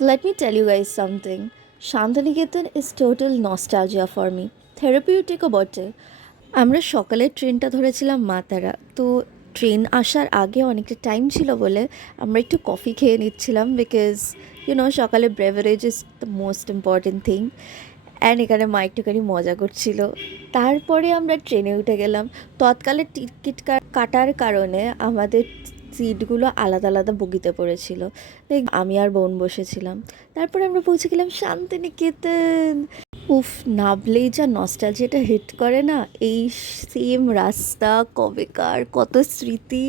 Let me tell you guys something. Shantiniketan is total nostalgia for me. Therapeutic বটে। আমরা সকালে ট্রেনটা ধরেছিলাম মাতারা, তো ট্রেন আসার আগে অনেকটা টাইম ছিল বলে আমরা একটু কফি খেয়ে নিচ্ছিলাম, বিকজ সকালে beverage is the most important thing. And এখানে মা একটুখানি মজা করছিল। তারপরে আমরা ট্রেনে উঠে গেলাম। তৎকালে টিকিট কাটার কারণে আমাদের সিটগুলো আলাদা আলাদা বগিতে পড়েছিল। আমি আর বোন বসেছিলাম। তারপরে আমরা পৌঁছে গেলাম শান্তিনিকেতন। উফ, নামলেই যা নস্টালজিয়াটা হিট করে না, এই সেম রাস্তা, কবেকার কত স্মৃতি।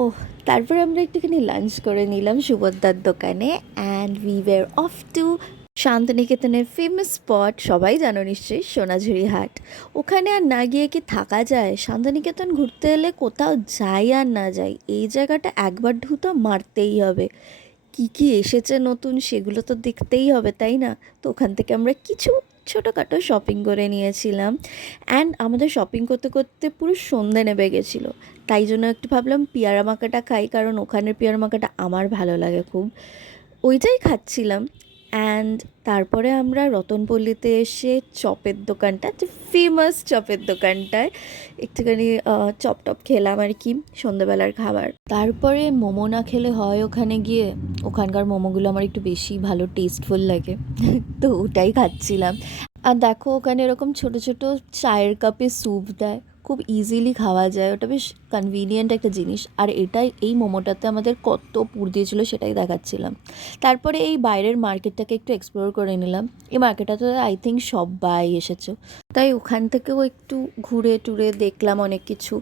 ওহ, তারপরে আমরা একটুখানি লাঞ্চ করে নিলাম সুভদ্রার দোকানে, and we were off to শান্তিনিকেতনের ফেমাস স্পট, সবাই জানো নিশ্চয়ই, সোনাঝুরি হাট। ওখানে আর না গিয়ে কি থাকা যায়? শান্তিনিকেতন ঘুরতে এলে কোথাও যাই আর না যাই, এই জায়গাটা একবার ঢুতো মারতেই হবে। কি কি এসেছে নতুন সেগুলো তো দেখতেই হবে, তাই না? তো ওখান থেকে আমরা কিছু ছোটোখাটো শপিং করে নিয়েছিলাম। অ্যান্ড আমাদের শপিং করতে করতে পুরো সন্ধে নেমে গেছিলো। তাই জন্য একটু ভাবলাম পিয়ারা মাখাটা খাই, কারণ ওখানের পিয়ারা মাখাটা আমার ভালো লাগে খুব। ওইটাই খাচ্ছিলাম। অ্যান্ড তারপরে আমরা রতনপল্লিতে এসে চপের দোকানটা, যে ফেমাস চপের দোকানটায় একটুখানি চপ টপ খেলাম আর কি, সন্ধ্যাবেলার খাবার। তারপরে মোমো না খেলে হয় ওখানে গিয়ে। ওখানকার মোমোগুলো আমার একটু বেশি ভালো টেস্টফুল লাগে। তো ওটাই খাচ্ছিলাম। আর দেখো ওখানে এরকম ছোট ছোট চায়ের কাপে স্যুপ দেয়, খুব ইজিলি খাওয়া যায়, ওটা বেশ কনভিনিয়েন্ট একটা জিনিস। আর এই মোমোটাতে আমাদের কত পুর দিয়েছিল সেটাই দেখাচ্ছিলাম। তারপরে এই বাইরের মার্কেটটাকে একটু এক্সপ্লোর করে নিলাম। এই মার্কেটটাতে আই থিঙ্ক সবাই এসেছো, তাই ওখান থেকেও একটু ঘুরে টুরে দেখলাম অনেক কিছু।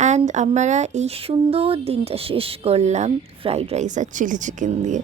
অ্যান্ড আমরা এই সুন্দর দিনটা শেষ করলাম ফ্রাইড রাইস আর চিলি চিকেন দিয়ে।